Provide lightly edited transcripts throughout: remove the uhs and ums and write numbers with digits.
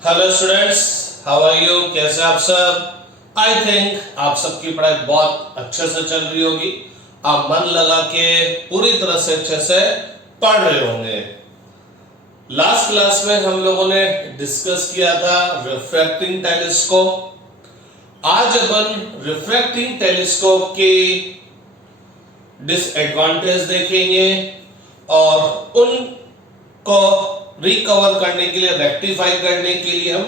Hello students, how are you? कैसे आप सब? आई थिंक आप सबकी पढ़ाई बहुत अच्छे से चल रही होगी। आप मन लगा के पूरी तरह से अच्छे से पढ़ रहे होंगे। लास्ट क्लास में हम लोगों ने डिस्कस किया था रिफ्रैक्टिंग टेलीस्कोप। आज अपन रिफ्रैक्टिंग टेलीस्कोप की डिसएडवांटेज देखेंगे और उनको रिकवर करने के लिए, रेक्टिफाई करने के लिए हम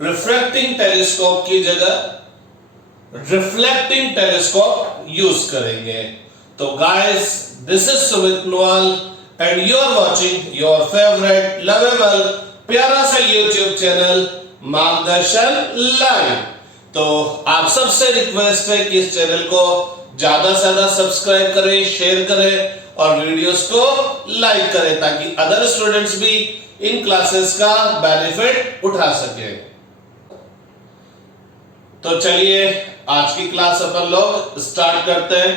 रिफ्रैक्टिंग टेलीस्कोप की जगह रिफ्लेक्टिंग टेलीस्कोप यूज करेंगे। तो guys, this is Sumit Nowal and you are watching your favourite lovable प्यारा सा यूट्यूब चैनल मार्गदर्शन लाइव। तो आप सबसे रिक्वेस्ट है कि इस चैनल को ज्यादा से ज्यादा सब्सक्राइब करें, शेयर करें और वीडियोस को लाइक करें ताकि अदर स्टूडेंट्स भी इन क्लासेस का बेनिफिट उठा सके। तो चलिए आज की क्लास अपन लोग स्टार्ट करते हैं।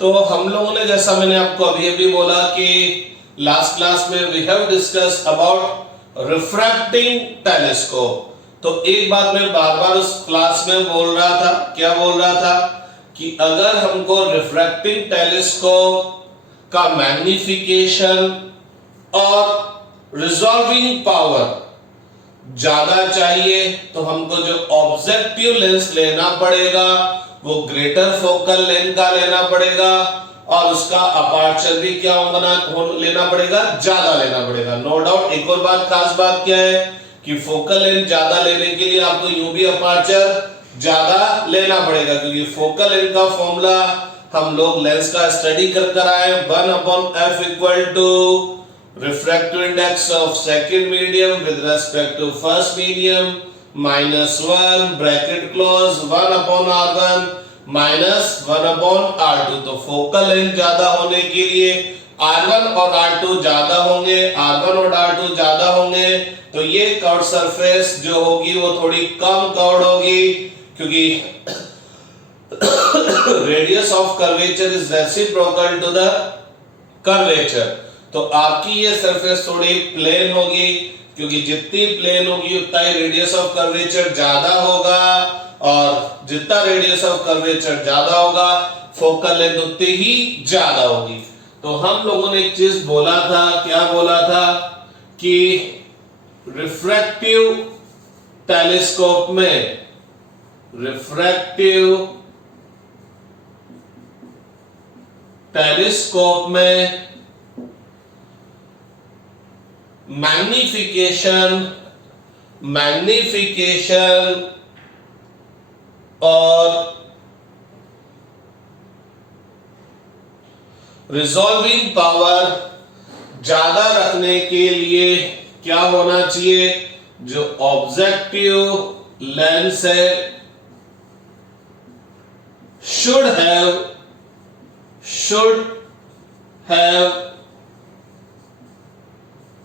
तो हम लोगों ने, जैसा मैंने आपको अभी बोला कि लास्ट क्लास में we have discuss about refracting telescope. तो एक बात मैं बार बार उस क्लास में बोल रहा था, क्या बोल रहा था कि अगर हमको रिफ्रैक्टिंग टेलीस्कोप का मैग्निफिकेशन और रिजॉल्विंग पावर ज्यादा चाहिए तो हमको जो ऑब्जेक्टिव लेंस लेना पड़ेगा वो ग्रेटर फोकल लेंथ का लेना पड़ेगा और उसका अपर्चर भी क्या लेना पड़ेगा, ज्यादा लेना पड़ेगा। No doubt. एक और बात, खास बात क्या है कि फोकल लेंथ ज्यादा लेने के लिए आपको यूं भी अपर्चर ज्यादा लेना पड़ेगा, क्योंकि फोकल लेंथ का फॉर्मूला हम लोग लेंस का स्टडी कर आए, 1/f equal to refractive index of second medium with respect to first medium minus 1 bracket close 1/r1 minus 1/r2। तो फोकल लेंथ ज्यादा होने के लिए r1 और r2 ज्यादा होंगे, r1 और r2 ज्यादा होंगे, तो ये कर्व सरफेस जो होगी वो थोड़ी कम कर्व्ड होगी, क्योंकि radius of curvature is reciprocal to the curvature। तो आपकी ये सरफेस थोड़ी प्लेन होगी, क्योंकि जितनी प्लेन होगी उतना ही रेडियस ऑफ कर्वेचर ज्यादा होगा, और जितना रेडियस ऑफ कर्वेचर ज्यादा होगा फोकल लेंथ उतनी ही ज्यादा होगी। तो हम लोगों ने एक चीज बोला था, क्या बोला था कि रिफ्रैक्टिव टेलीस्कोप में मैग्निफिकेशन और रिजॉल्विंग पावर ज्यादा रखने के लिए क्या होना चाहिए, जो ऑब्जेक्टिव लेंस है should have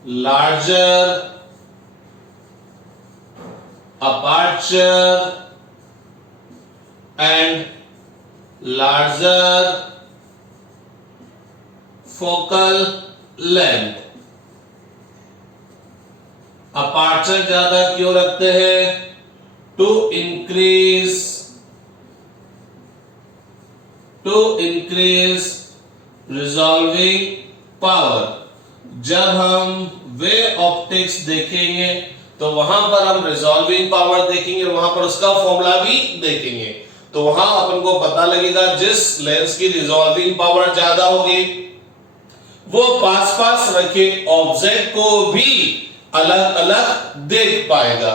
larger aperture and larger focal length। Aperture ज्यादा क्यों रखते हैं? To increase resolving power. जब हम वे ऑप्टिक्स देखेंगे तो वहां पर हम रिजॉल्विंग पावर देखेंगे, वहां पर उसका फॉर्मूला भी देखेंगे, तो वहां अपन को पता लगेगा जिस लेंस की रिजॉल्विंग पावर ज्यादा होगी वो पास पास रखे ऑब्जेक्ट को भी अलग अलग देख पाएगा।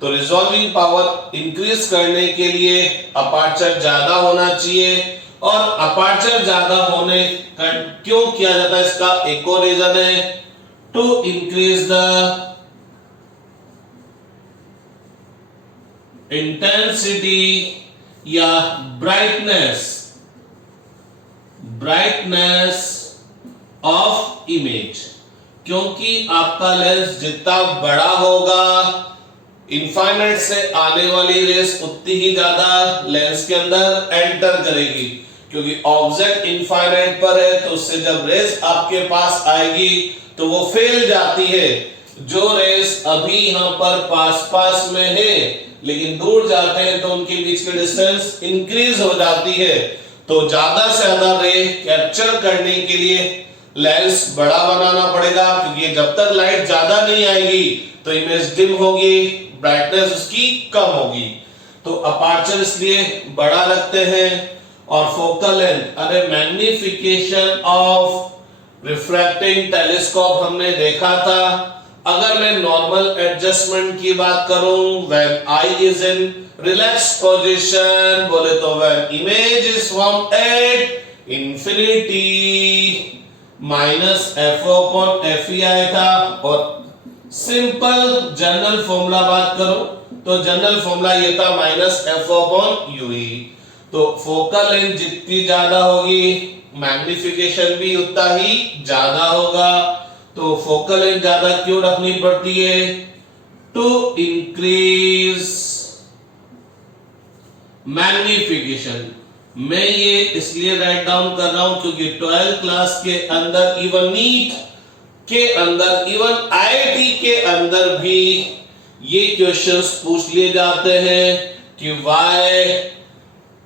तो रिजॉल्विंग पावर इंक्रीज करने के लिए अपर्चर ज्यादा होना चाहिए, और अपर्चर ज्यादा होने का क्यों किया जाता है, इसका एक और रीजन है, टू इंक्रीज द इंटेंसिटी या ब्राइटनेस ऑफ इमेज। क्योंकि आपका लेंस जितना बड़ा होगा, इनफाइनाइट से आने वाली रेस उतनी ही ज्यादा लेंस के अंदर एंटर करेगी, क्योंकि ऑब्जेक्ट इनफाइनाइट पर है, तो उससे जब रेस आपके पास आएगी तो वो फैल जाती है। जो रेस अभी यहाँ पर पास पास में है लेकिन दूर जाते हैं तो उनके बीच की डिस्टेंस इंक्रीज हो जाती है। तो ज्यादा से ज्यादा रे कैप्चर करने के लिए लेंस बड़ा बनाना पड़ेगा, क्योंकि जब तक लाइट ज्यादा नहीं आएगी तो इमेज डिम होगी, ब्राइटनेस उसकी कम होगी। तो अपर्चर इसलिए बड़ा रखते हैं। और फोकल लेंथ, अरे मैग्निफिकेशन ऑफ रिफ्रैक्टिंग टेलीस्कोप हमने देखा था। अगर मैं नॉर्मल एडजस्टमेंट की बात करूं, when I is in relax position, बोले तो when image is from at infinity minus F upon F E आया था। और सिंपल जनरल फॉर्मूला बात करो तो जनरल फॉर्मूला ये था माइनस एफ अपॉन यूई। तो फोकल लेंथ जितनी ज्यादा होगी मैग्निफिकेशन भी उतना ही ज्यादा होगा। तो फोकल लेंथ ज्यादा क्यों रखनी पड़ती है? To increase magnification. मैं ये इसलिए राइट डाउन कर रहा हूं क्योंकि 12th क्लास के अंदर, इवन नीट के अंदर, इवन आईआईटी के अंदर भी ये क्वेश्चंस पूछ लिए जाते हैं कि why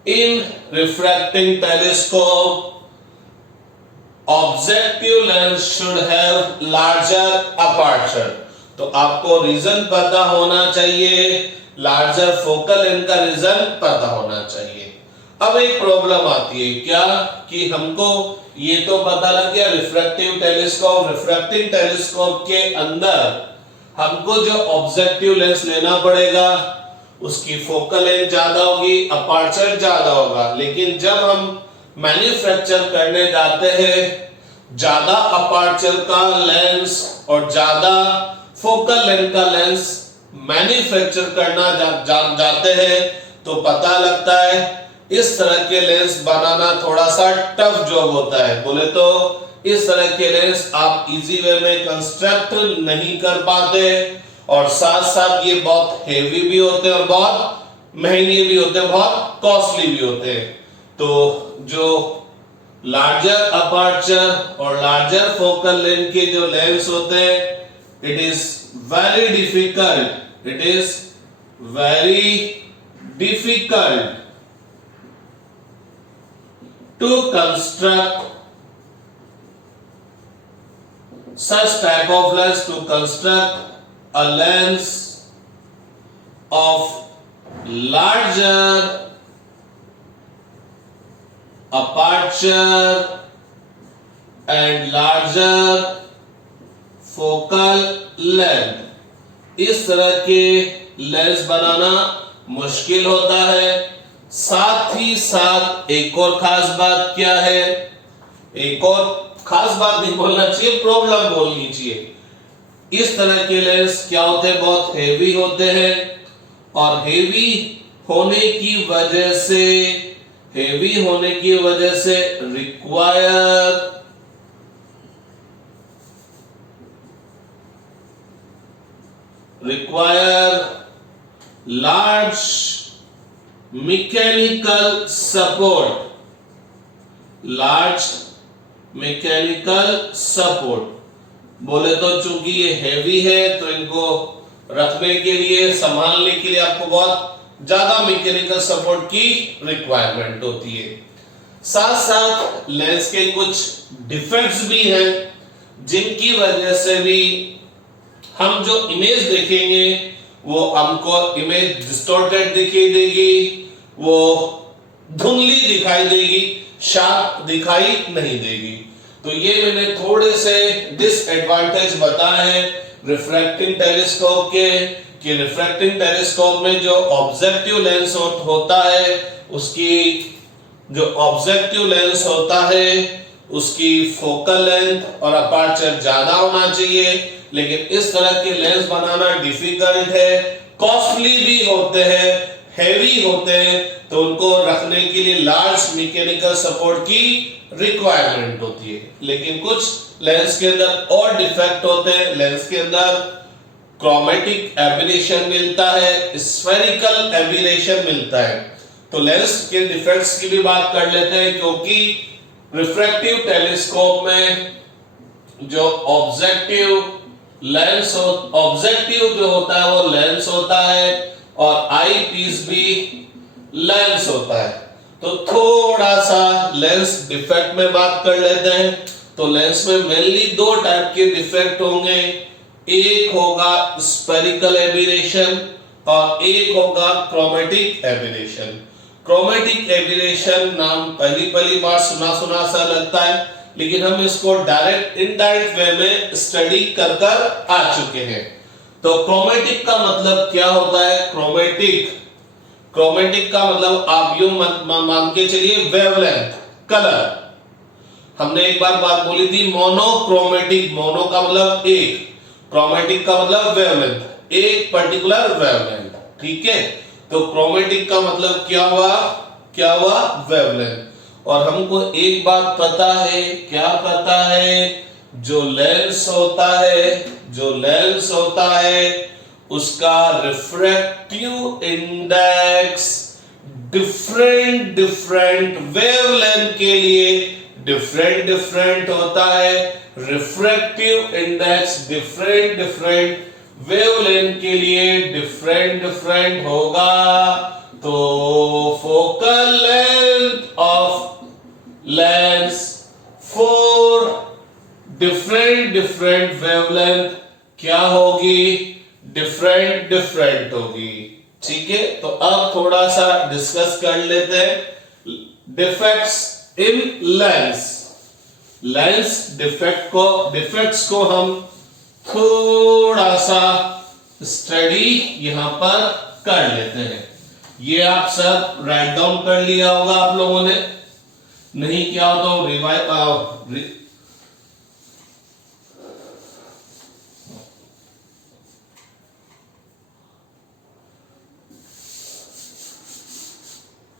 in refracting telescope objective lens should have larger aperture. तो आपको रीजन पता होना चाहिए, लार्जर फोकल लेंथ का रीजन पता होना चाहिए। अब एक प्रॉब्लम आती है क्या कि हमको ये तो पता लग गया रिफ्रैक्टिव टेलीस्कोप, रिफ्रैक्टिंग टेलीस्कोप के अंदर हमको जो ऑब्जेक्टिव लेंस लेना पड़ेगा उसकी फोकल लेंथ ज्यादा होगी, अपर्चर ज्यादा होगा। लेकिन जब हम मैन्युफैक्चर करने जाते हैं ज्यादा अपर्चर का लेंस और ज्यादा फोकल लेंथ का लेंस मैन्युफैक्चर करना जाते हैं तो पता लगता है इस तरह के लेंस बनाना थोड़ा सा टफ जॉब होता है। बोले तो इस तरह के लेंस आप इजी वे में कंस्ट्रक्ट नहीं कर पाते और साथ साथ ये बहुत हेवी भी होते हैं और बहुत महंगे भी होते हैं, बहुत कॉस्टली भी होते हैं। तो जो लार्जर अपर्चर और लार्जर फोकल लेंथ के जो लेंस होते हैं, it is very difficult, it is very difficult to construct such type of lens, to construct a lens of larger aperture and larger focal length। इस तरह के lens बनाना मुश्किल होता है। साथ ही साथ एक और खास बात क्या है, एक और खास बात नहीं बोलना चाहिए, प्रॉब्लम बोलनी चाहिए। इस तरह के लेंस क्या होते हैं, बहुत हेवी होते हैं और हेवी होने की वजह से require large mechanical support, large mechanical support. बोले तो चूंकि ये हैवी है तो इनको रखने के लिए, संभालने के लिए आपको बहुत ज्यादा मैकेनिकल सपोर्ट की रिक्वायरमेंट होती है। साथ साथ लेंस के कुछ डिफेक्ट्स भी हैं जिनकी वजह से भी हम जो इमेज देखेंगे वो हमको इमेज डिस्टॉर्टेड दिखाई देगी, वो धुंधली दिखाई देगी, शार्प दिखाई नहीं देगी। तो ये मैंने थोड़े से डिसएडवांटेज बताए हैं रिफ्रैक्टिंग टेलीस्कोप के, कि रिफ्रैक्टिंग टेलीस्कोप में जो ऑब्जेक्टिव लेंस होता है उसकी फोकल लेंथ और अपर्चर ज्यादा होना चाहिए। लेकिन इस तरह के लेंस बनाना डिफिकल्ट है, कॉस्टली भी होते हैं, हेवी होते हैं, तो उनको रखने के लिए लार्ज मैकेनिकल सपोर्ट की रिक्वायरमेंट होती है। लेकिन कुछ लेंस के अंदर और डिफेक्ट होते हैं, लेंस के अंदर क्रोमेटिक एबिलेशन मिलता है, स्फेरिकल एबिलेशन मिलता है। तो लेंस के डिफेक्ट्स की भी बात कर लेते हैं, क्योंकि रिफ्रैक्टिव टेलीस्कोप में जो ऑब्जेक्टिव लेंस ऑब्जेक्टिव जो होता है वो लेंस होता है और आई पीस भी लेंस होता है। तो थोड़ा सा लेंस डिफेक्ट में बात कर लेते हैं। तो लेंस में मेनली दो टाइप के डिफेक्ट होंगे, एक होगा स्फेरिकल एबिरेशन और एक होगा क्रोमेटिक एबिरेशन। क्रोमेटिक एबिरेशन नाम पहली बार सुना सा लगता है, लेकिन हम इसको डायरेक्ट इनडायरेक्ट वे में स्टडी कर आ चुके हैं। तो क्रोमेटिक का मतलब क्या होता है? क्रोमेटिक का मतलब आप यूं मान के चलिए वेवलेंथ, कलर। हमने एक बार बात बोली थी मोनोक्रोमेटिक, मोनो का मतलब एक, क्रोमेटिक का मतलब वेवलेंथ, एक पर्टिकुलर वेवलेंथ। ठीक है, तो क्रोमेटिक का मतलब क्या हुआ? वेवलेंथ। और हमको एक बात पता है, क्या पता है? जो लेंस होता है उसका रिफ्रैक्टिव इंडेक्स डिफरेंट वेवलेंथ के लिए डिफरेंट होता है। रिफ्रैक्टिव इंडेक्स डिफरेंट वेवलेंथ के लिए डिफरेंट होगा। तो focal length of lens for different wavelength क्या होगी? डिफरेंट होगी। ठीक है, तो अब थोड़ा सा डिस्कस कर लेते हैं डिफेक्ट्स इन लेंस डिफेक्ट्स को हम थोड़ा सा स्टडी यहां पर कर लेते हैं। ये आप सब राइट डाउन कर लिया होगा आप लोगों ने, नहीं क्या हो तो रिवाइज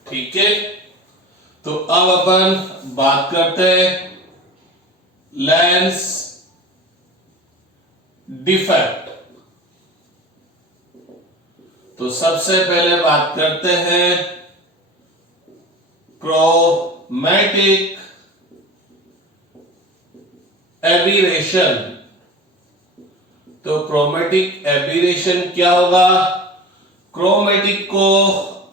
ठीक है। तो अब अपन बात करते हैं लेंस डिफेक्ट। तो सबसे पहले बात करते हैं क्रोमैटिक एबिरेशन। तो क्रोमैटिक एबिरेशन क्या होगा? क्रोमैटिक को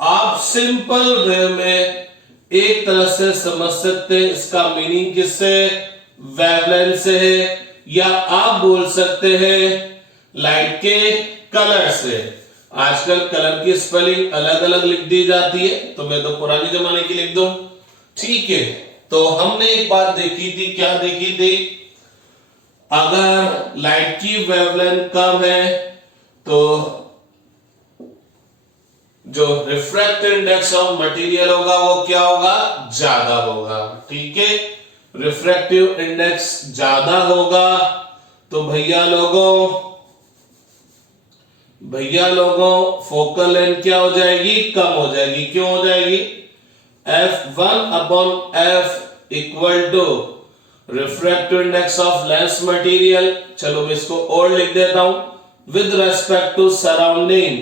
आप सिंपल वे में एक तरह से समझ सकते हैं, इसका मीनिंग किससे? वेवलेंथ से है, या आप बोल सकते हैं लाइट के कलर से। आजकल कलर की स्पेलिंग अलग अलग लिख दी जाती है, तो मैं तो पुरानी जमाने की लिख दूं। ठीक है, तो हमने एक बात देखी थी, क्या देखी थी? अगर लाइट की वेवलेंथ कम है तो जो रिफ्रैक्टिव इंडेक्स ऑफ मटेरियल होगा वो क्या होगा? ज्यादा होगा। ठीक है, रिफ्रैक्टिव इंडेक्स ज्यादा होगा तो भैया लोगों फोकल लेंथ क्या हो जाएगी? कम हो जाएगी। क्यों हो जाएगी? F1/F equal to refractive index of lens material. चलो मैं इसको और लिख देता हूं, विद रेस्पेक्ट टू सराउंडिंग।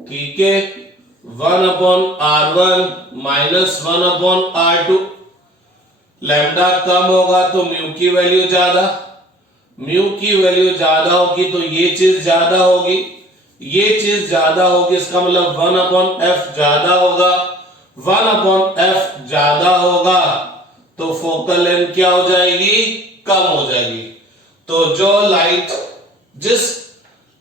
ठीक है, 1/R1 माइनस 1/R2। लैम्डा कम होगा तो म्यू की वैल्यू ज्यादा, म्यू की वैल्यू ज्यादा होगी तो ये चीज ज्यादा होगी, ये चीज ज्यादा होगी, इसका मतलब 1/F ज्यादा होगा। 1/F ज्यादा होगा तो फोकल लेंथ क्या हो जाएगी? कम हो जाएगी। तो जिस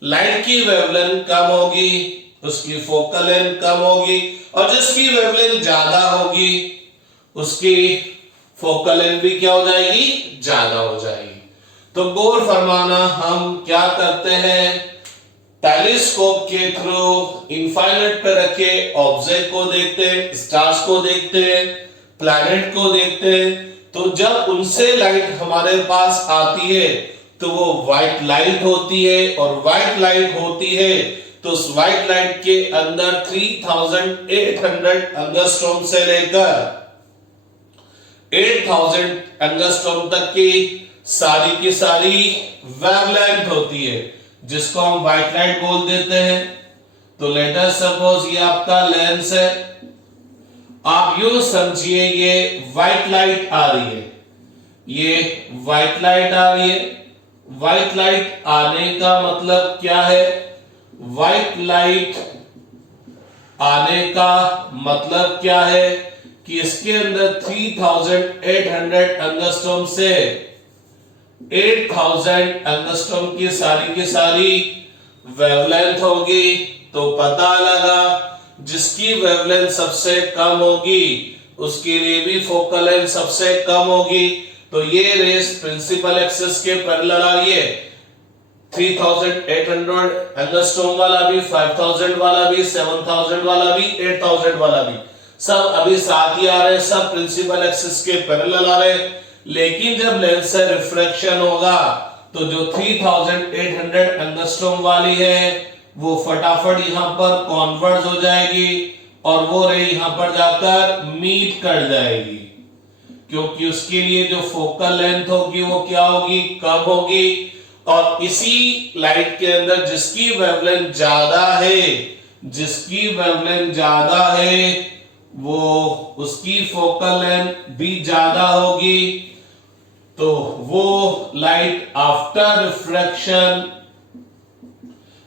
लाइट की वेवलेंथ कम होगी उसकी फोकल लेंथ कम होगी, और जिसकी वेवलेंथ ज्यादा होगी उसकी फोकल लेंथ भी क्या हो जाएगी? ज्यादा हो जाएगी। तो गौर फरमाना, हम क्या करते हैं? टेलीस्कोप के थ्रू इनफाइनाइट पे रखे ऑब्जेक्ट को देखते हैं, स्टार्स को देखते हैं, प्लैनेट को देखते हैं। तो जब उनसे लाइट हमारे पास आती है तो वो व्हाइट लाइट होती है, और व्हाइट लाइट होती है तो उस व्हाइट लाइट के अंदर 3800 एंगस्ट्रॉम से लेकर 8000 एंगस्ट्रॉम तक की सारी वेवलेंथ होती है, जिसको हम व्हाइट लाइट बोल देते हैं। तो लेट अस सपोज ये आपका लेंस है, आप यूं समझिए ये व्हाइट लाइट आ रही है, ये व्हाइट लाइट आ रही है, व्हाइट लाइट आने का मतलब क्या है? व्हाइट लाइट आने का मतलब क्या है कि इसके अंदर 3800 एंगस्ट्रॉम से 8000 एंगस्ट्रॉम की सारी वेवलेंथ होगी। तो पता लगा जिसकी वेवलेंथ सबसे कम होगी उसके लिए भी फोकल लेंथ सबसे कम होगी। तो ये रेस प्रिंसिपल एक्सिस के पैरेलल आ रही है। 3800 एंगस्ट्रॉम वाला भी, 5000 वाला भी, 7000 वाला भी, 8000 वाला भी, सब अभी साथ ही आ रहे हैं, सब प्रिंसिपल एक्सिस के पैरेलल आ रहे हैं। लेकिन जब लेंस से रिफ्रैक्शन होगा तो जो 3800 एंगस्ट्रॉम वाली है वो फटाफट यहां पर कॉन्वर्ज हो जाएगी और वो रे यहां पर जाकर मीट कर जाएगी, क्योंकि उसके लिए जो फोकल लेंथ होगी वो क्या होगी? कम होगी। और इसी लाइट के अंदर जिसकी वेवलेंथ ज्यादा है वो उसकी फोकल लेंथ भी ज्यादा होगी। तो वो लाइट आफ्टर रिफ्रैक्शन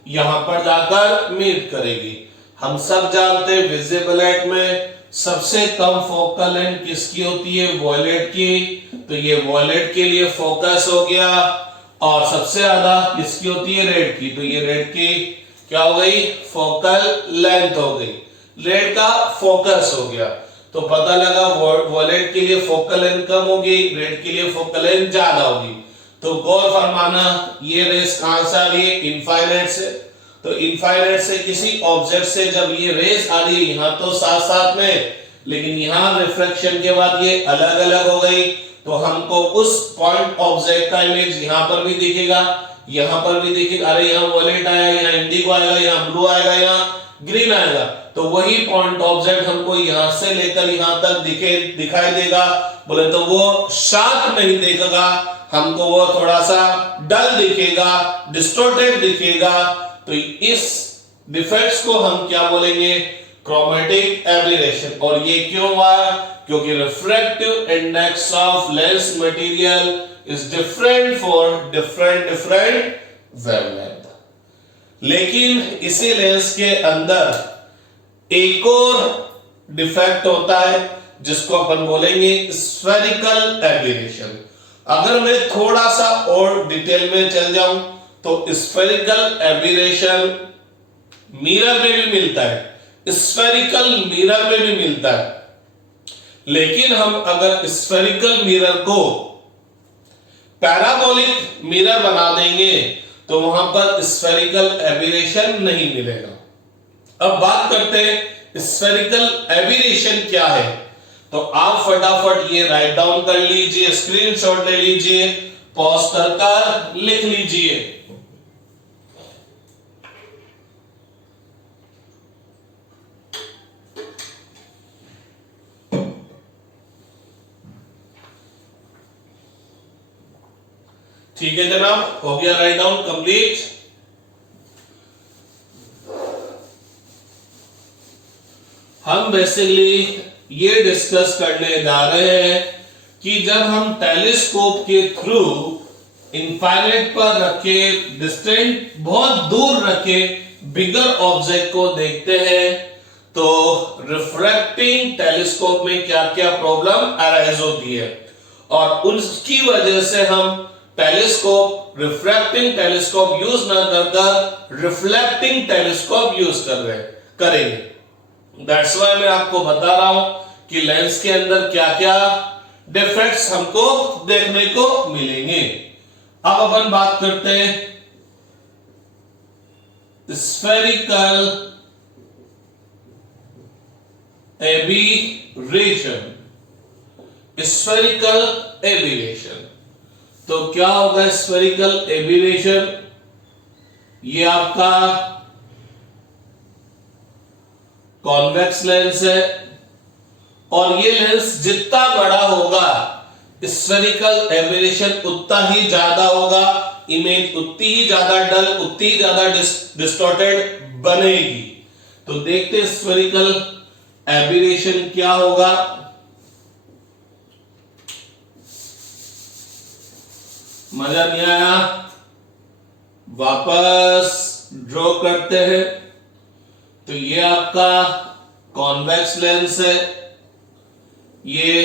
यहां पर जाकर मीट करेगी। हम सब जानते हैं विजिबल लाइट में सबसे कम फोकल लेंथ किसकी होती है? वॉयलेट की। तो ये वॉयलेट के लिए फोकस हो गया। और सबसे ज्यादा किसकी होती है? रेड की। तो ये रेड की क्या हो गई? फोकल लेंथ हो गई। रेड का फोकस हो गया। तो पता लगा वॉयलेट के लिए फोकल लेंथ कम होगी, रेड के लिए फोकल लेंथ ज्यादा होगी। तो गौर फरमाना ये रेस कहां से आ रही है? इनफाइनाइट से। तो इनफाइनाइट से किसी ऑब्जेक्ट से जब ये रेस आ रही है यहां तो साथ साथ में, लेकिन यहां रिफ्रैक्शन के बाद ये अलग अलग हो गई, तो हमको उस पॉइंट ऑब्जेक्ट का इमेज यहां पर भी दिखेगा, यहां पर भी दिखेगा। अरे यहाँ वॉयलेट आया, यहाँ इंडिगो आएगा, यहाँ ब्लू आएगा, यहाँ ग्रीन आएगा। तो वही पॉइंट ऑब्जेक्ट हमको यहां से लेकर यहां तक दिखाई देगा। बोले तो वो शार्प नहीं दिखेगा, हमको वो थोड़ा सा डल दिखेगा, डिस्टॉर्टेड दिखेगा। तो इस डिफेक्ट्स को हम क्या बोलेंगे? Chromatic aberration. और ये क्यों हुआ? क्योंकि refractive index of lens material is different for different wavelength. लेकिन इसी लेंस के अंदर एक और डिफेक्ट होता है जिसको अपन बोलेंगे स्फेरिकल एब्रेशन। अगर मैं थोड़ा सा और डिटेल में चल जाऊं तो स्फेरिकल एब्रेशन मिरर में भी मिलता है, स्फेरिकल मिरर में भी मिलता है। लेकिन हम अगर स्फेरिकल मिरर को पैराबोलिक मिरर बना देंगे तो वहां पर स्फेरिकल एब्रेशन नहीं मिलेगा। अब बात करते हैं स्फेरिकल एब्रेशन क्या है। तो आप फटाफट ये राइट डाउन कर लीजिए, स्क्रीनशॉट ले लीजिए, पॉज कर लिख लीजिए। ठीक है जनाब, हो गया राइट डाउन कंप्लीट। हम बेसिकली ये डिस्कस करने जा रहे हैं कि जब हम टेलीस्कोप के थ्रू इनफाइनाइट पर रखे, डिस्टेंट बहुत दूर रखे बिगर ऑब्जेक्ट को देखते हैं तो रिफ्रैक्टिंग टेलीस्कोप में क्या क्या प्रॉब्लम अराइज होती है, और उसकी वजह से हम टेलीस्कोप, रिफ्रैक्टिंग टेलीस्कोप यूज ना कर रिफ्लेक्टिंग टेलीस्कोप यूज करेंगे। दैट्स व्हाई मैं आपको बता रहा हूं कि लेंस के अंदर क्या क्या डिफेक्ट्स हमको देखने को मिलेंगे। अब अपन बात करते हैं स्फेरिकल एब्रेशन। स्फेरिकल एब्रेशन तो क्या होगा? स्फेरिकल एब्रेशन ये आपका कॉन्वेक्स लेंस है, और ये लेंस जितना बड़ा होगा स्फेरिकल एब्रेशन उतना ही ज्यादा होगा, इमेज उतनी ही ज्यादा डल, उतनी ही ज्यादा डिस्टॉर्टेड बनेगी। तो देखते हैं स्फेरिकल एब्रेशन क्या होगा। मजा नहीं आया? वापस ड्रॉ करते हैं। तो ये आपका कॉन्वेक्स लेंस है, ये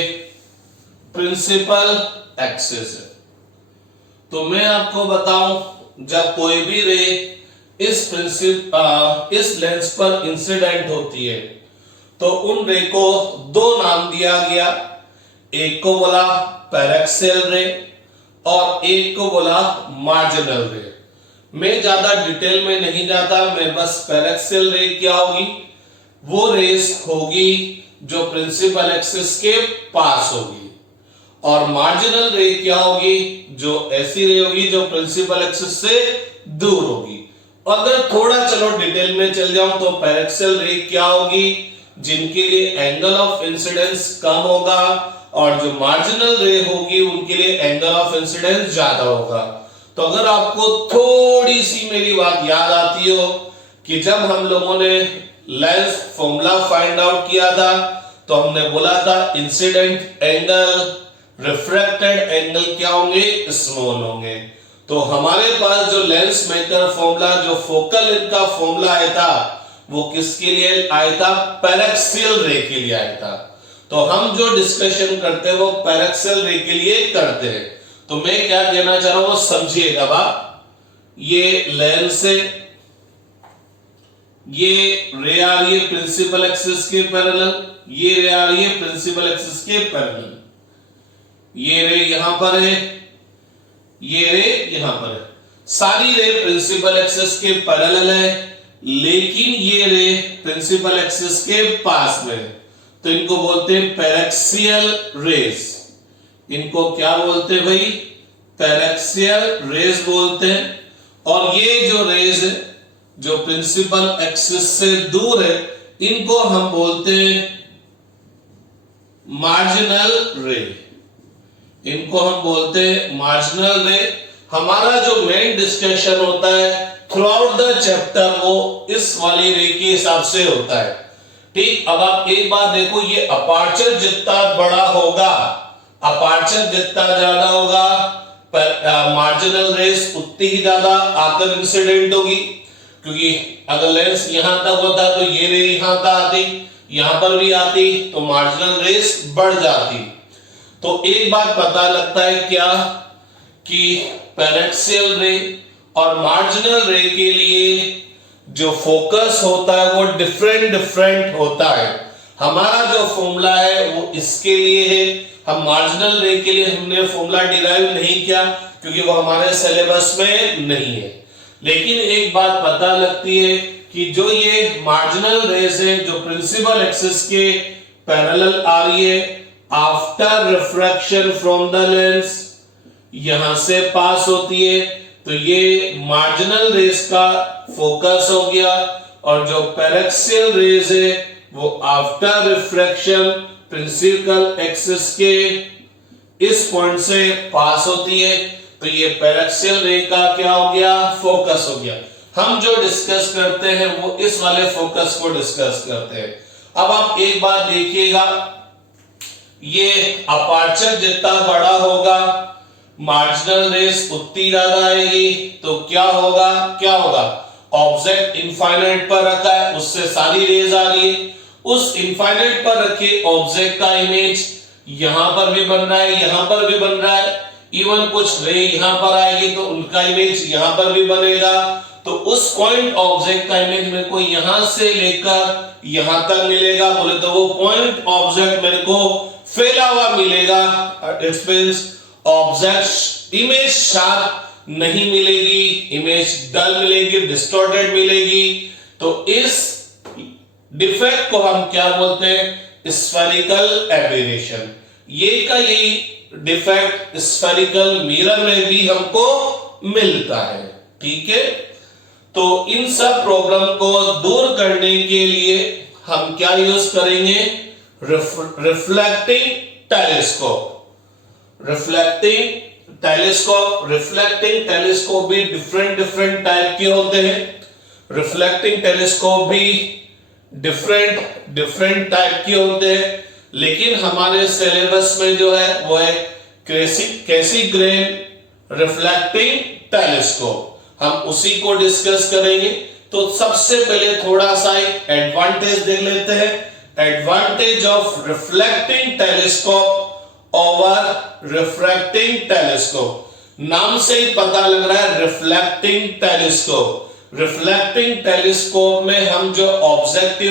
प्रिंसिपल एक्सिस है। तो मैं आपको बताऊं, जब कोई भी रे इस लेंस पर इंसिडेंट होती है तो उन रे को दो नाम दिया गया। एक को बोला पैरेक्सियल रे और एक को बोला मार्जिनल रे। मैं ज्यादा डिटेल में नहीं जाता, मैं बस पैरेक्सियल रे क्या होगी, वो रेस होगी जो प्रिंसिपल एक्सिस के पास होगी, और मार्जिनल रे क्या होगी, जो ऐसी रे होगी जो प्रिंसिपल एक्सिस से दूर होगी। अगर थोड़ा चलो डिटेल में चल जाऊं तो पैरेक्सियल रे क्या होगी, जिनके लिए एंगल ऑफ इंसिडेंस कम होगा, और जो मार्जिनल रे होगी उनके लिए एंगल ऑफ इंसिडेंस ज्यादा होगा। तो अगर आपको थोड़ी सी मेरी बात याद आती हो कि जब हम लोगों ने लेंस फॉर्मूला फाइंड आउट किया था तो हमने बोला था इंसिडेंट एंगल, रिफ्रैक्टेड एंगल क्या होंगे, स्मॉल होंगे। तो हमारे पास जो लेंस मेकर फॉर्मूला, जो फोकल लेंथ का फॉर्मूला आया था, वो किसके लिए आया था, पैरेक्सियल रे के लिए आया था। तो हम जो डिस्कशन करते हैं वो पैरेक्सियल रे के लिए करते हैं। तो मैं क्या कहना चाह रहा हूं समझिएगा बात। ये लेंस है, ये रे आ रही है प्रिंसिपल एक्सिस के पैरेलल, ये रे आ रही है प्रिंसिपल एक्सिस के पैरेलल, ये रे यहां पर है, ये रे यहां पर है। सारी रे प्रिंसिपल एक्सिस के पैरेलल है, लेकिन ये रे प्रिंसिपल एक्सिस के पास में, तो इनको बोलते हैं पैरेक्सियल रेज। इनको क्या बोलते हैं भाई, पैरेक्सियल रेज बोलते हैं। और ये जो रेज है जो प्रिंसिपल एक्सिस से दूर है, इनको हम बोलते हैं मार्जिनल रे। इनको हम बोलते हैं मार्जिनल रे। हमारा जो मेन डिस्कशन होता है थ्रू आउट द चैप्टर वो इस वाली रे के हिसाब से होता है। ठीक, अब आप एक बात देखो, ये अपर्चर जितना बड़ा होगा, अपर्चर जितना ज्यादा होगा, मार्जिनल रेस उतनी ही ज्यादा आकर इंसिडेंट होगी। क्योंकि अगर लेंस यहां तक होता तो ये रे यहां तक आती, यहां पर भी आती, तो मार्जिनल रेस बढ़ जाती। तो एक बात पता लगता है क्या, कि पैरेक्सियल रे और मार्जिनल रे के लिए जो फोकस होता है वो डिफरेंट होता है। हमारा जो फॉर्मूला है वो इसके लिए है, हम मार्जिनल रे के लिए हमने फॉर्मूला डिराइव नहीं किया क्योंकि वो हमारे सिलेबस में नहीं है। लेकिन एक बात पता लगती है कि जो ये मार्जिनल रेस है जो प्रिंसिपल एक्सिस के पैरेलल आ रही है, after refraction from the lens यहां से पास होती है, तो ये मार्जिनल रेस का फोकस हो गया, और जो पैरेक्सियल रेस है वो आफ्टर रिफ्रैक्शन प्रिंसिपल एक्सिस के इस पॉइंट से पास होती है, तो ये पैरेक्सियल रे का क्या हो गया, फोकस हो गया। हम जो डिस्कस करते हैं वो इस वाले फोकस को डिस्कस करते हैं। अब आप एक बात देखिएगा, ये अपर्चर जितना बड़ा होगा मार्जिनल रेस उतनी ज्यादा आएगी, तो क्या होगा, ऑब्जेक्ट इनफाइनाइट पर रखा है, उससे सारी रेज आ रही है, उस इनफाइनाइट पर रखे ऑब्जेक्ट का इमेज यहां पर भी बन रहा है, यहां पर भी बन रहा है, इवन कुछ रे यहां पर आएगी तो उनका इमेज यहां पर भी बनेगा। तो उस पॉइंट ऑब्जेक्ट का इमेज मेरे को यहां से लेकर यहां तक मिलेगा, बोले तो वो पॉइंट ऑब्जेक्ट मेरे को फैला हुआ मिलेगा। It means object image sharp नहीं मिलेगी, इमेज डल मिलेगी, डिस्टॉर्टेड मिलेगी। तो इस डिफेक्ट को हम क्या बोलते हैं, स्फेरिकल एबेरेशन। ये का यही डिफेक्ट स्फेरिकल मिरर में भी हमको मिलता है। ठीक है, तो इन सब प्रॉब्लम को दूर करने के लिए हम क्या यूज करेंगे, रिफ्लेक्टिंग टेलीस्कोप। रिफ्लेक्टिंग टेलीस्कोप भी डिफरेंट टाइप के होते हैं। रिफ्लेक्टिंग टेलीस्कोप भी डिफरेंट टाइप के होते हैं, लेकिन हमारे सिलेबस में जो है वो है कैसीग्रेन रिफ्लेक्टिंग टेलीस्कोप। हम उसी को डिस्कस करेंगे। तो सबसे पहले थोड़ा सा एक एडवांटेज देख लेते हैं, advantage of reflecting telescope over refracting telescope. नाम से ही पता लग रहा है रिफ्लेक्टिंग टेलीस्कोप। रिफ्लेक्टिंग टेलीस्कोप में हम जो ऑब्जेक्ट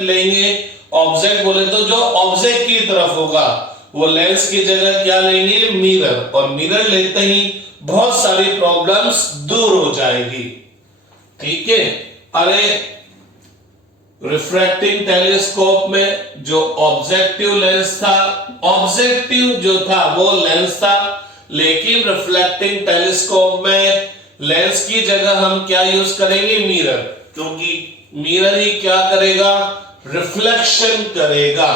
लेंगे, ऑब्जेक्ट बोले तो जो ऑब्जेक्ट की तरफ होगा, वो लेंस की जगह क्या लेंगे, मिरर, और मिरर लेते ही बहुत सारी प्रॉब्लम्स दूर हो जाएगी। ठीक है। अरे रिफ्रैक्टिंग टेलीस्कोप में जो ऑब्जेक्टिव लेंस था, ऑब्जेक्टिव जो था वो लेंस था, लेकिन रिफ्लेक्टिंग टेलीस्कोप में लेंस की जगह हम क्या यूज करेंगे, मिरर, क्योंकि मिरर ही क्या करेगा, रिफ्लेक्शन करेगा।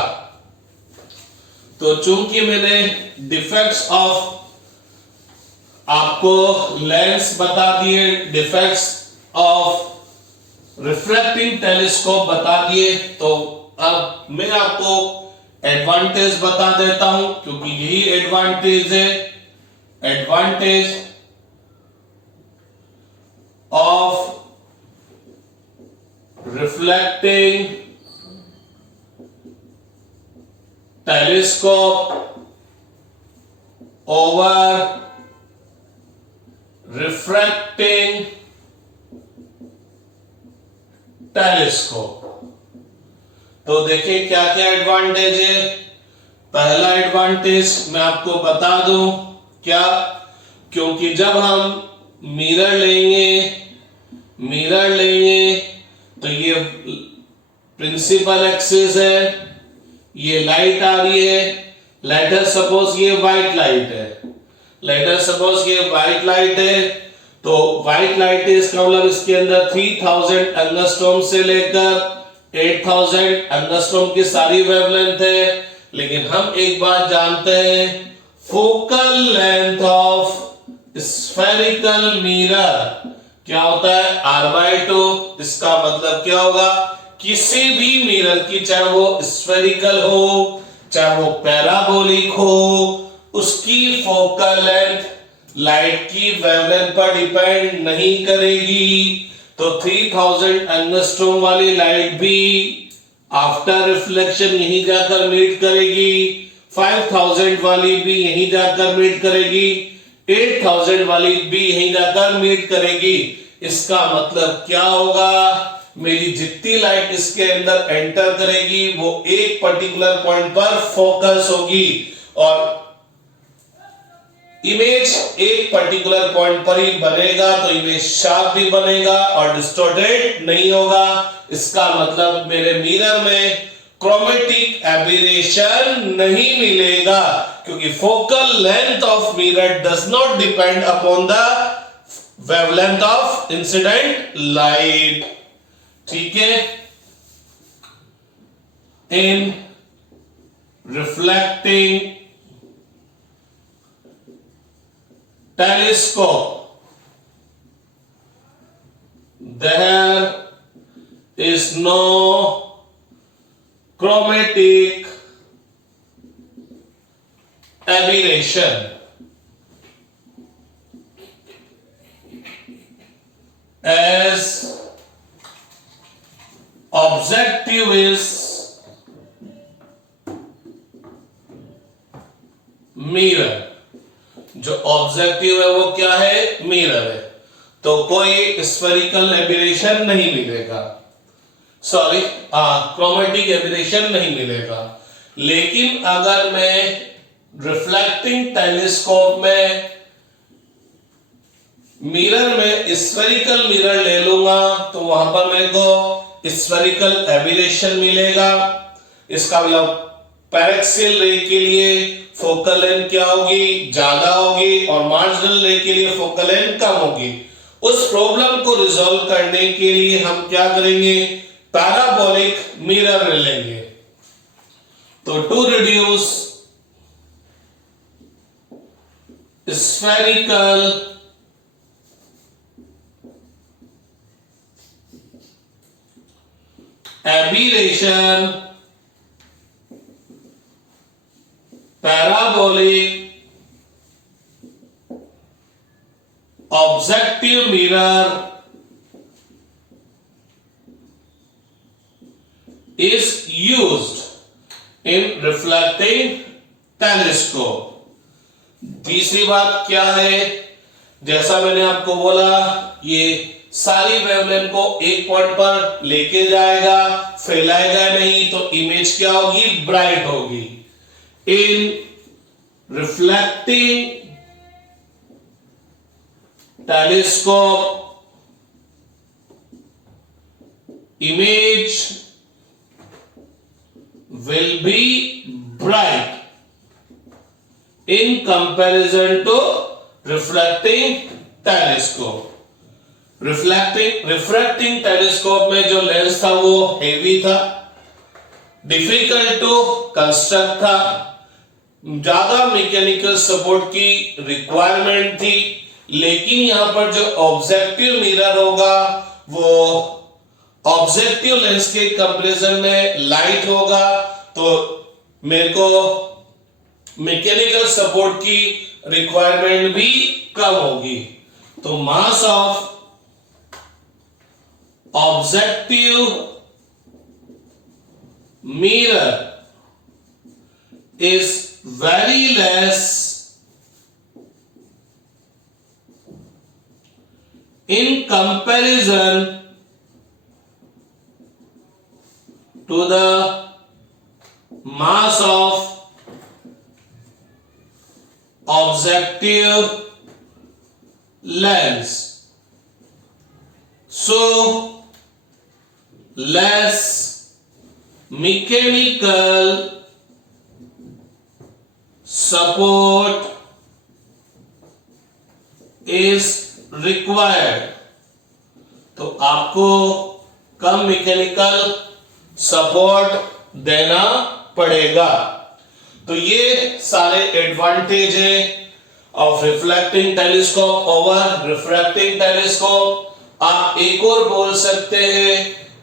तो चूंकि मैंने डिफेक्ट्स ऑफ आपको लेंस बता दिए, डिफेक्ट्स ऑफ रिफ्रैक्टिंग टेलीस्कोप बता दिए, तो अब मैं आपको एडवांटेज बता देता हूं, क्योंकि यही एडवांटेज है, advantage of reflecting telescope over refracting telescope. तो देखिए क्या क्या एडवांटेज है। पहला एडवांटेज मैं आपको बता दूं, क्या, क्योंकि जब हम मिरर लेंगे तो ये प्रिंसिपल एक्सिस है, ये लाइट आ रही है, लेटर सपोज ये व्हाइट लाइट है, लेटर सपोज ये व्हाइट लाइट है, तो व्हाइट लाइट है, इसका मतलब इसके अंदर 3000 एंगस्ट्रॉम से लेकर 8000 एंगस्ट्रॉम की सारी वेवलेंथ है। लेकिन हम एक बात जानते हैं, focal length of spherical mirror क्या होता है, r/2। इसका मतलब क्या होगा, किसी भी मिरर की, चाहे वो स्फेरिकल हो चाहे वो पैराबोलिक हो, उसकी फोकल लेंथ लाइट की वेवलेंथ पर डिपेंड नहीं करेगी। तो 3000 एंगस्ट्रॉम वाली लाइट भी आफ्टर रिफ्लेक्शन यहीं जाकर मीट करेगी, 5000 वाली भी यहीं जाकर मीट करेगी, 8000 वाली भी यहीं जाकर मीट करेगी। इसका मतलब क्या होगा, मेरी जितनी लाइट इसके अंदर एंटर करेगी वो एक पर्टिकुलर पॉइंट पर फोकस होगी, और इमेज एक पर्टिकुलर पॉइंट पर ही बनेगा, तो इमेज शार्प भी बनेगा और डिस्टॉर्टेड नहीं होगा। इसका मतलब मेरे मिरर में क्रोमेटिक एबेरेशन नहीं मिलेगा, क्योंकि focal length of mirror does not depend upon the wavelength of incident light. ठीक है। इन reflecting telescope there is no chromatic aberration as objective is mirror। जो ऑब्जेक्टिव है वो क्या है, मिरर है, तो कोई स्फेरिकल एबेरेशन नहीं मिलेगा, सॉरी क्रोमेटिक एबेरेशन नहीं मिलेगा। लेकिन अगर मैं रिफ्लेक्टिंग टेलीस्कोप में मिरर में स्फेरिकल मिरर ले लूंगा, तो वहां पर मेरे को स्फेरिकल एबेरेशन मिलेगा। इसका मतलब पैरेक्सियल रे के लिए फोकल लेंथ क्या होगी, ज्यादा होगी, और मार्जिनल रे के लिए फोकल लेंथ कम होगी। उस प्रॉब्लम को रिजॉल्व करने के लिए हम क्या करेंगे, पैराबोलिक मिरर लेंगे। तो to reduce spherical aberration, parabolic objective is used in reflecting telescope. तीसरी बात क्या है, जैसा मैंने आपको बोला, ये सारी वेवलेंथ को एक पॉइंट पर लेके जाएगा, फैलाएगा नहीं, तो इमेज क्या होगी, ब्राइट होगी. In reflecting telescope image will be bright in comparison to refracting telescope. refracting telescope में जो लेंस था वो हेवी था, डिफिकल्ट टू कंस्ट्रक्ट था, ज्यादा मैकेनिकल सपोर्ट की रिक्वायरमेंट थी. लेकिन यहां पर जो ऑब्जेक्टिव मिरर होगा वो ऑब्जेक्टिव लेंस के कंपैरिजन में लाइट होगा, तो मेरे को मैकेनिकल सपोर्ट की रिक्वायरमेंट भी कम होगी. तो mass of objective mirror is very less in comparison to the mass of objective lens. So less mechanical support is required. तो आपको कम मैकेनिकल सपोर्ट देना पड़ेगा. तो ये सारे एडवांटेज है of reflecting telescope over refracting telescope. आप एक और बोल सकते हैं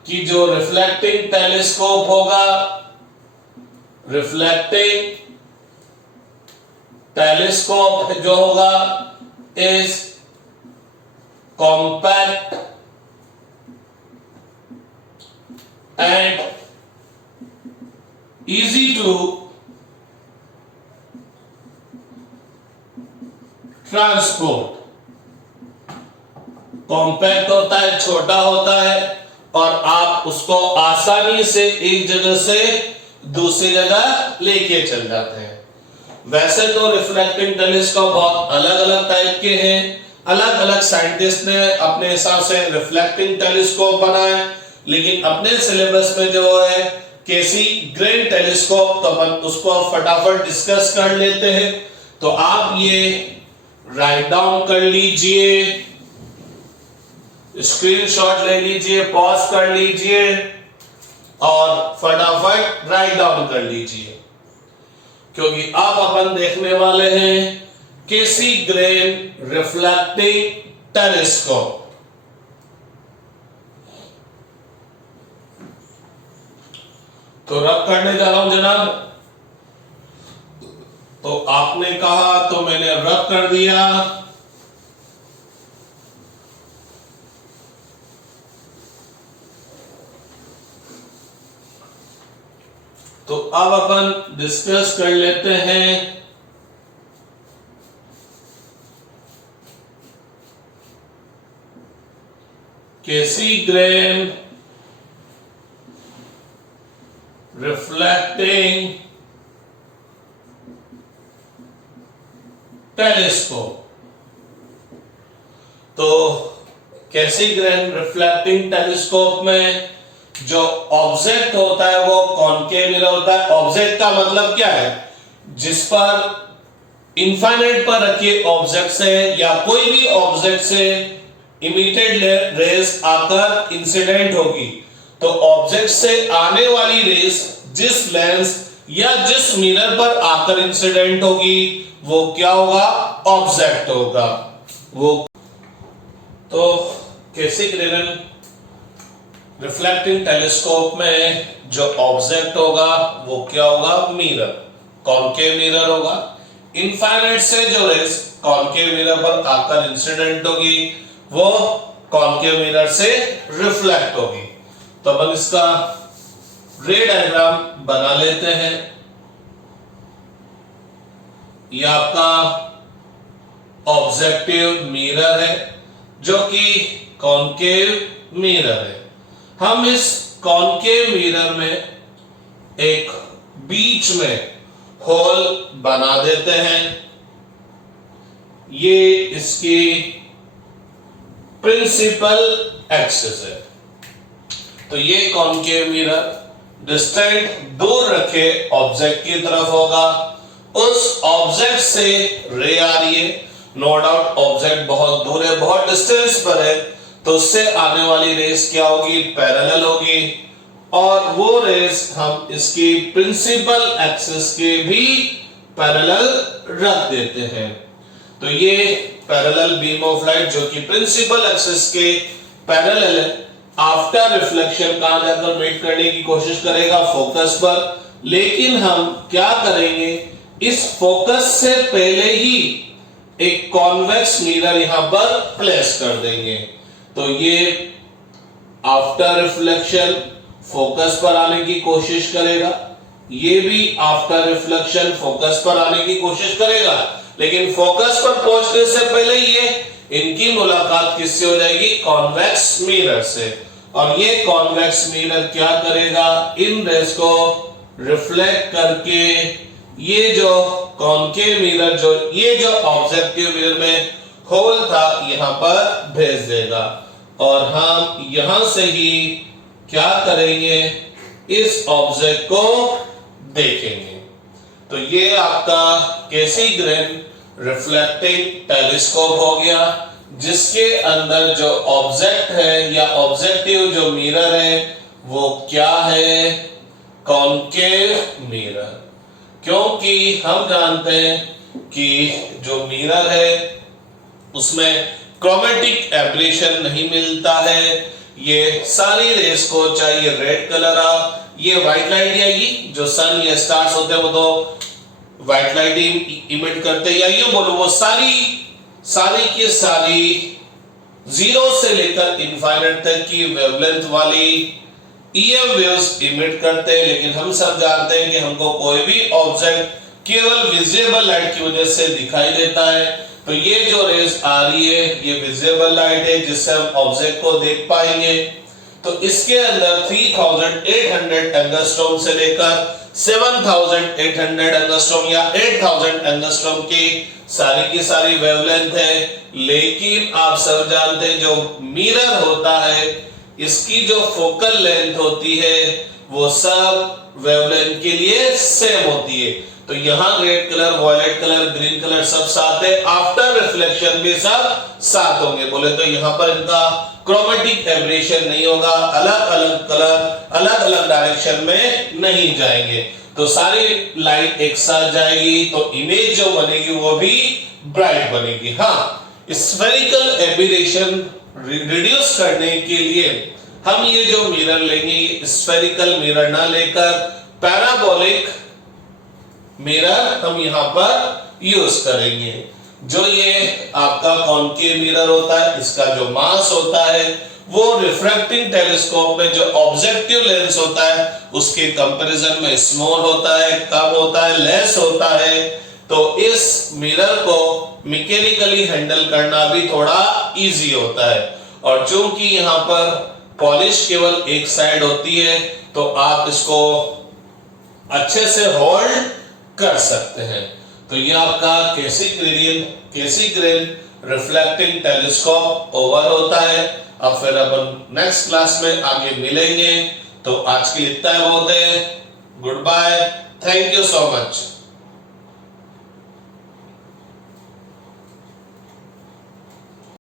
कि जो रिफ्लेक्टिंग टेलीस्कोप होगा, रिफ्लेक्टिंग टेलीस्कोप जो होगा is compact and easy to transport. Compact होता है, छोटा होता है, और आप उसको आसानी से एक जगह से दूसरी जगह लेके चल जाते हैं. वैसे तो रिफ्लेक्टिंग टेलीस्कोप बहुत अलग अलग टाइप के हैं, अलग अलग साइंटिस्ट ने अपने हिसाब से रिफ्लेक्टिंग टेलीस्कोप बनाए, लेकिन अपने सिलेबस में जो है केसी ग्रेन टेलीस्कोप, तो अपन उसको फटाफट डिस्कस कर लेते हैं. तो आप ये राइट डाउन कर लीजिए, स्क्रीनशॉट ले लीजिए, पॉज कर लीजिए और फटाफट राइट डाउन कर लीजिए, क्योंकि अब अपन देखने वाले हैं केसी ग्रेन रिफ्लेक्टिंग टेलीस्कोप. तो रब करने जा रहा हूं जनाब. तो आपने कहा तो मैंने रब कर दिया. तो अब अपन डिस्कस कर लेते हैं Cassegrain reflecting telescope. तो कैसीग्रेन रिफ्लेक्टिंग टेलीस्कोप में जो ऑब्जेक्ट होता है वो कॉनकेव मिरर होता है. ऑब्जेक्ट का मतलब क्या है, जिस पर इनफाइनाइट पर रखे ऑब्जेक्ट से या कोई भी ऑब्जेक्ट से इमिटेड रेस आकर इंसिडेंट होगी, तो ऑब्जेक्ट से आने वाली रेस जिस लेंस या जिस मिरर पर आकर इंसिडेंट होगी वो क्या होगा, ऑब्जेक्ट होगा वो. तो कैसीग्रेन रिफ्लेक्टिंग टेलीस्कोप में जो ऑब्जेक्ट होगा वो क्या होगा, मिरर, कॉनकेव मिरर होगा. इनफाइनाइट से जो रेस कॉनकेव मिरर पर आकर इंसिडेंट होगी वो कॉनकेव मिरर से रिफ्लेक्ट होगी. तो अपन इसका रे डायग्राम बना लेते हैं। यह आपका ऑब्जेक्टिव मिरर है जो कि कॉनकेव मिरर है। हम इस कॉनकेव मिरर में एक बीच में होल बना देते हैं। ये इसकी प्रिंसिपल एक्सिस है। तो ये कॉनकेव मिरर डिस्टेंट दूर रखे ऑब्जेक्ट की तरफ होगा। उस ऑब्जेक्ट से रे आ रही है, नो डाउट ऑब्जेक्ट बहुत दूर है, बहुत डिस्टेंस पर है, तो उससे आने वाली रेस क्या होगी, पैरेलल होगी, और वो रेस हम इसकी प्रिंसिपल एक्सिस के भी पैरेलल रख देते हैं। तो ये पैरेलल बीम ऑफ लाइट जो कि प्रिंसिपल एक्सिस के पैरेलल है, आफ्टर रिफ्लेक्शन कहां जाकर मीट करने की कोशिश करेगा, फोकस पर। लेकिन हम क्या करेंगे, इस फोकस से पहले ही एक कॉन्वेक्स मिरर यहां पर प्लेस कर देंगे। तो ये आफ्टर रिफ्लेक्शन फोकस पर आने की कोशिश करेगा, ये भी आफ्टर रिफ्लेक्शन फोकस पर आने की कोशिश करेगा, लेकिन फोकस पर पहुंचने से पहले ये इनकी मुलाकात किससे हो जाएगी, कॉन्वेक्स मिरर से। और ये कॉन्वेक्स मिरर क्या करेगा, इन रेस को रिफ्लेक्ट करके ये जो कॉनकेव मिरर, जो ये जो ऑब्जेक्टिव मिरर में होल था, यहां पर भेज देगा। और हम यहां से ही क्या करेंगे, इस ऑब्जेक्ट को देखेंगे। तो ये आपका कैसीग्रेन रिफ्लेक्टिंग टेलीस्कोप हो गया, जिसके अंदर जो ऑब्जेक्ट है या ऑब्जेक्टिव जो मिरर है वो क्या है, कॉनकेव मिरर। क्योंकि हम जानते हैं कि जो मिरर है उसमें क्रोमेटिक एब्रेशन नहीं मिलता है। ये सारी रेस को, चाहे ये रेड कलर आ, ये व्हाइट लाइट आएगी, जो सन या स्टार्स होते हैं वो तो व्हाइट लाइट इमिट करते हैं, या ये बोलो वो सारी की सारी जीरो से लेकर इनफाइनाइट तक की वेवलेंथ वाली ईएम वेव्स इमिट करते हैं। लेकिन हम सब जानते हैं कि हमको कोई भी ऑब्जेक्ट केवल विजिबल लाइट की वजह से दिखाई देता है। तो ये जो रेस आ रही है ये विजिबल लाइट है, जिससे हम ऑब्जेक्ट को देख पाएंगे। तो इसके अंदर 3800 एंगस्ट्रॉम से लेकर 7800 एंगस्ट्रॉम या 8000 एंगस्ट्रॉम की सारी वेवलेंथ है। लेकिन आप सब जानते हैं जो मिरर होता है इसकी जो फोकल लेंथ होती है वो सब वेवलेंथ के लिए सेम होती है। तो यहाँ red colour, violet colour, green colour सब साथ है, आफ्टर रिफ्लेक्शन भी सब साथ होंगे। बोले तो यहाँ पर इनका क्रोमेटिक एब्रेशन नहीं होगा, अलग अलग कलर अलग अलग डायरेक्शन में नहीं जाएंगे, तो सारी लाइट एक साथ जाएगी, तो इमेज जो बनेगी वो भी ब्राइट बनेगी। हाँ, स्फेरिकल एब्रेशन रिड्यूस करने के लिए हम ये जो मिरर लेंगे, स्फेरिकल मिरर ना लेकर पैराबोलिक मिरर हम यहां पर यूज करेंगे। जो ये आपका कॉनकेव मिरर होता है, इसका जो मास होता है वो रिफ्रैक्टिंग टेलीस्कोप में जो ऑब्जेक्टिव लेंस होता है उसके कंपैरिजन में स्मॉल होता है, कम होता है, लेस होता है। तो इस मिरर को मैकेनिकली हैंडल करना भी थोड़ा इजी होता है। और चूंकि यहाँ पर पॉलिश केवल एक साइड होती है तो आप इसको अच्छे से होल्ड कर सकते हैं। तो ये आपका कैसीग्रेन रिफ्लेक्टिंग टेलीस्कोप ओवर होता है। अब फिर अपन नेक्स्ट क्लास में आगे मिलेंगे। तो आज के लिए इतना बहुत है। Goodbye, thank you so much.